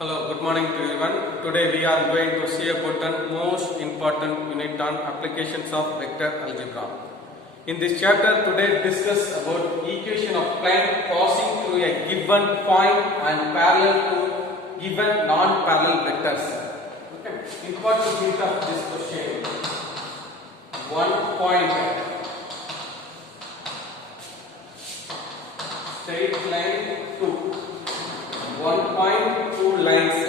Hello, good morning to everyone. Today we are going to see about the most important unit on applications of vector algebra. In this chapter today discuss about equation of plane passing through a given point and parallel to given non-parallel vectors. Okay. Important unit of this question. One point, straight line 2. 1 point, 2 lines,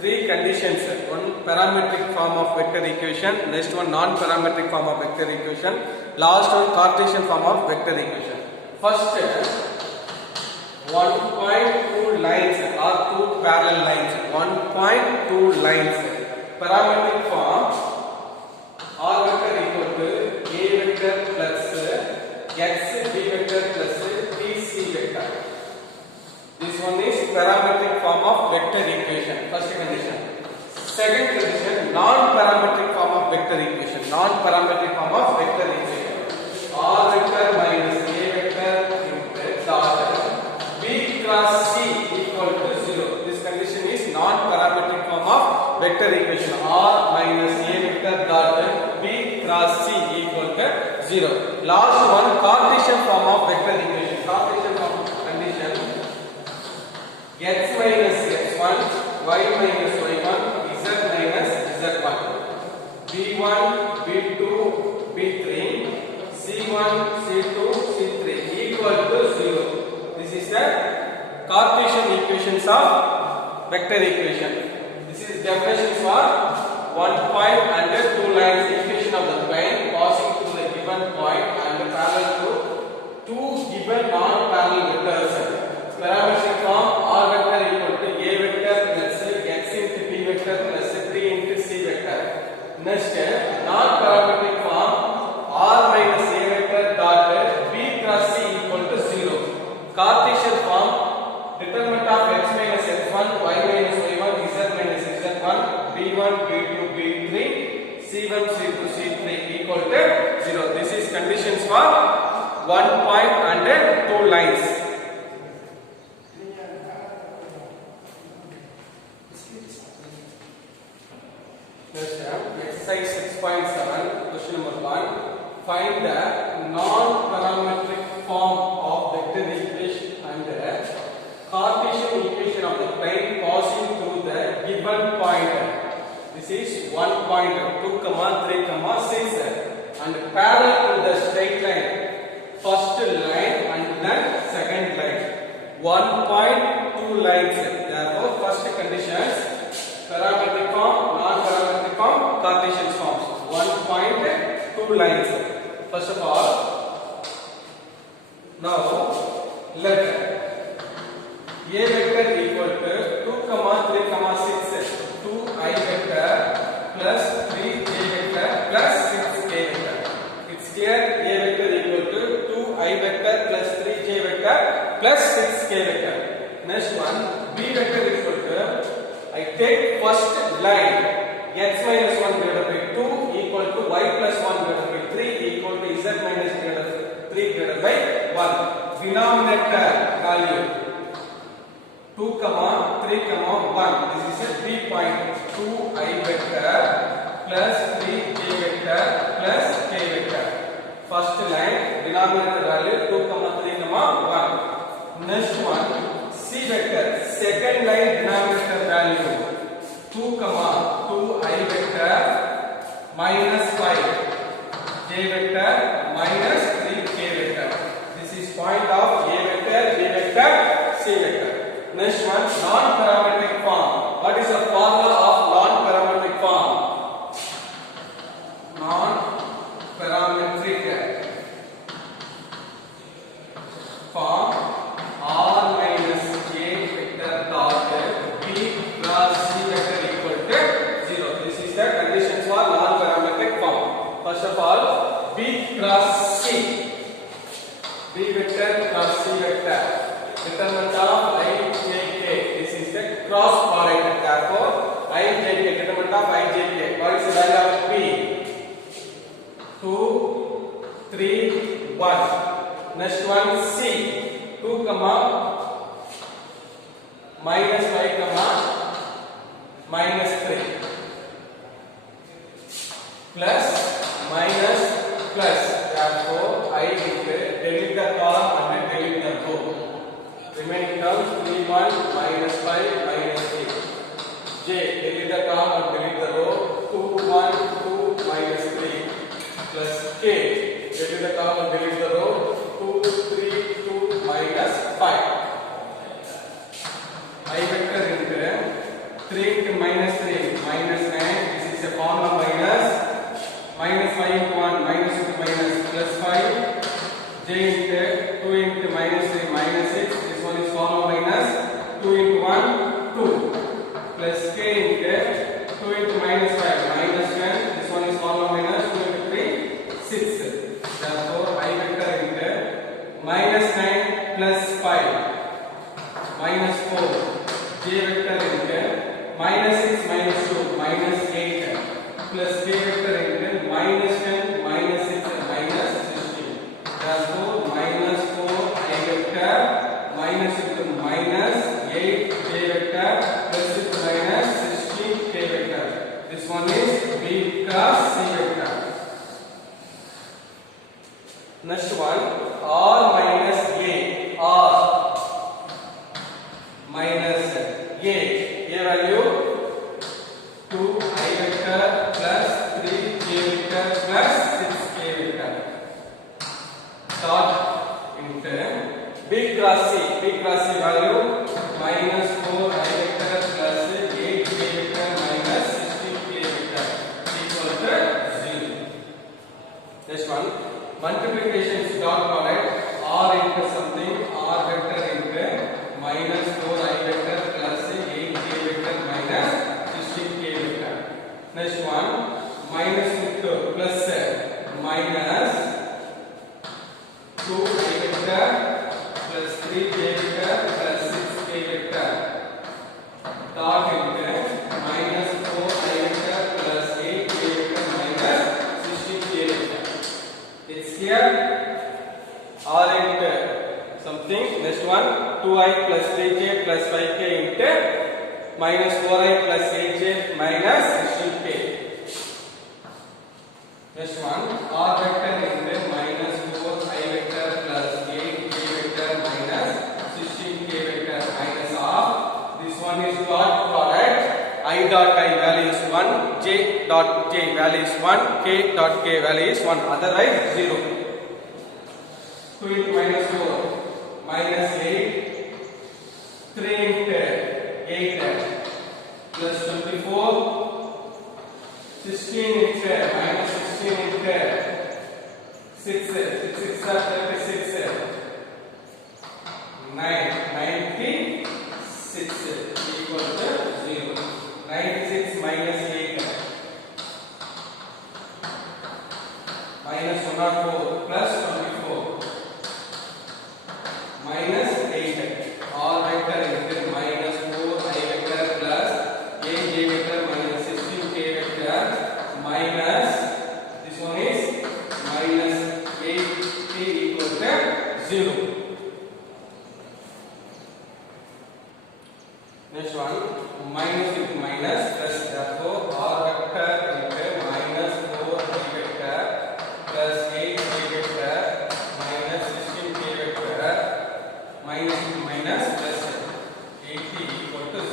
3 conditions, one parametric form of vector equation, next one non-parametric form of vector equation, last one Cartesian form of vector equation. First, 1 point, 2 lines or 2 parallel lines, 1 point, 2 lines, parametric form R vector equal to A vector plus X B vector plus B C vector. This one is parametric form of vector equation. First condition. Second condition, non-parametric form of vector equation. Non-parametric form of vector equation. R vector minus A vector into dot B cross C equal to 0. This condition is non-parametric form of vector equation. R minus A vector dot B cross C equal to 0. Last one, Cartesian form of vector equation. Cartesian form of condition. X minus x1, y minus y1, z minus z1, b1, b2, b3, c1, c2, c3 equal to 0. This is the Cartesian equations of vector equation. This is definitions for 1 point and 2 lines equation of the plane passing through the given point and parallel to 2 given non-parallel vectors. Parametric form R vector equal to A vector plus X into B vector plus 3 into C vector. Next, non-parametric form R minus A vector dot B cross C equal to 0. Cartesian form determinant of X minus X1, Y minus Y1, Z minus Z1, B1, B2, B3, C1, C2, C3 equal to 0. This is conditions for 1 point and 2 lines. Exercise 6.7, question number 1. Find the non-parametric form of vector equation and the Cartesian equation of the plane passing through the given point. This is 1 point, 2, 3, 6, and parallel to the straight line. First line and then second line. 1 point, 2 lines. Therefore, first conditions. Parametric form, non-parametric form, Cartesian forms. 1 point, 2 lines. First of all, now let A vector equal to 2, 3, 6, 2I vector plus 3J vector plus 6K vector. It's clear. A vector equal to 2I vector plus 3J vector plus 6K vector. Next one, B vector equal to, I take first line x minus 1 divided by 2 equal to y plus 1 divided by 3 equal to z minus 3 divided by 1. Denominator value 2, 3, 1. This is a B point. 2I vector plus 3j vector plus k vector. First line denominator value 2, 3, 1. Next one, C vector, second line denominator value 2I vector minus 5, J vector minus 3K vector. This is point of A vector, B vector, C vector. Next one, non-parametric form. What is the formula of non-parametric form? Non-parametric form R minus A vector dot B cross C vector equal to 0. This is the conditions for non-parametric form. First of all, B cross C. B vector cross C vector. Determinant of I, J, K. This is the cross product. Therefore, I, J, K. Determinant of I, J, K. What is the value of B? 2, 3, 1. Next one, C. 2, minus 5, minus 3 plus minus plus. Therefore, I delete the column and delete the row. Remaining term 3 1 minus 5 minus 8. J, delete the column and delete the row. 2 1 2 minus 3 plus K, delete the column and delete the row. 2 3 2 minus 5. I vector into 3 into minus 3 minus 9. This is a formula minus 5 into 1 minus into minus plus 5. J into 2 into minus 3 minus 6. This one is formula minus 2 into 1 2 plus K into 2 into minus 5 minus 10. This one is formula minus 2 into 3 6. Therefore, I vector into minus 9 plus 5 minus 4. J vector into minus 6 minus 2 minus 8 plus K vector into minus 10 minus 6 minus 16. Therefore, minus 4 I vector minus into minus 8 J vector plus into minus 16 K vector. This one is B cross C vector. Next one, R minus A. R minus A. A value 2 I vector plus 3 J vector plus 6 K vector. Dot into B cross C. B cross C value minus 4 I vector plus 8 J vector minus 16 K vector equal to 0. This one, multiplication is dot product. R into something, R vector into minus 4 I vector plus 8 K vector minus 16 K vector. Next one, minus into plus minus 2 I vector plus 3 J vector plus 6 K vector. Dot into minus 4 I vector plus 8 K vector minus 16 K vector. It's here. R into something. Next one, 2I plus 3J plus 5K into minus 4I plus 8J minus 16K. Next one, R vector into minus 4I vector plus 8J vector minus 16K vector minus of. This one is dot product. I dot I value is 1, J dot J value is 1, K dot K value is 1. Otherwise 0. 2 into minus 4 minus 8, 3 into 8 plus 24, 16 into minus 16 into 6, 6 6 36, 96 equal to 0. 96 minus 8 minus 104 plus 24 minus 8. R vector into minus 4 I vector plus 8 J vector minus 16 K vector minus this one is minus 8 K equal to 0. Next one, minus into minus plus. Therefore, R vector into minus 4 I vector plus 8 J vector minus 16 K vector minus into minus plus 80 equal to 0.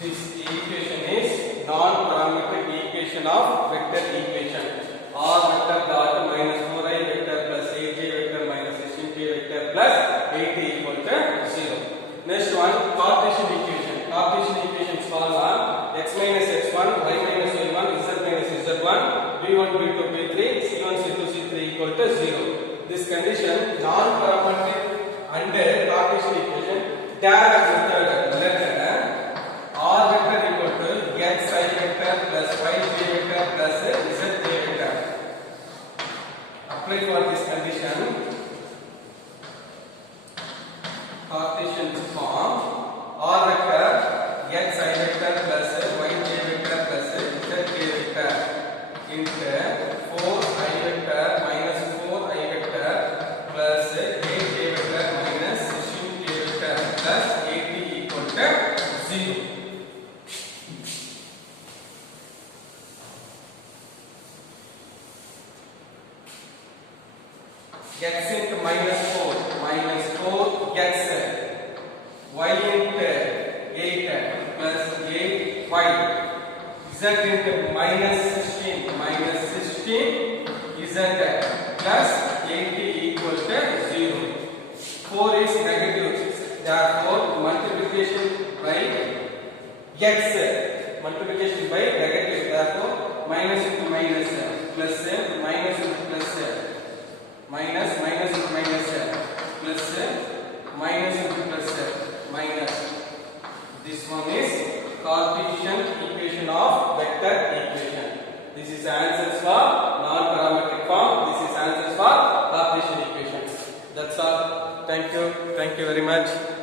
This equation is non-parametric equation of vector equation. R vector dot minus 4I vector plus 8J vector minus 16K vector plus 80 equal to 0. Next one, Cartesian equation. Cartesian equation is formula x minus x1, y minus y1, z minus z1, b1, b2, b3, c1, c2, c3 equal to 0. This condition, non-parametric under Cartesian equation, direct method R vector equal to x I vector plus y j vector plus z j vector. Apply for this condition. Cartesian form R vector x I vector plus y j vector plus z k vector into 4 I vector minus 4 I vector plus 8 j vector minus 16 k vector plus 80 equal to 0. y z into minus 16 z plus 80 equal to 0. 4 is negative, therefore multiplication by x, multiplication by negative, therefore minus into minus plus minus into plus minus minus into minus plus minus into plus minus. This one is Cartesian equation of vector equation. This is answers for non-parametric form. This is answers for Cartesian equations. That's all. Thank you very much.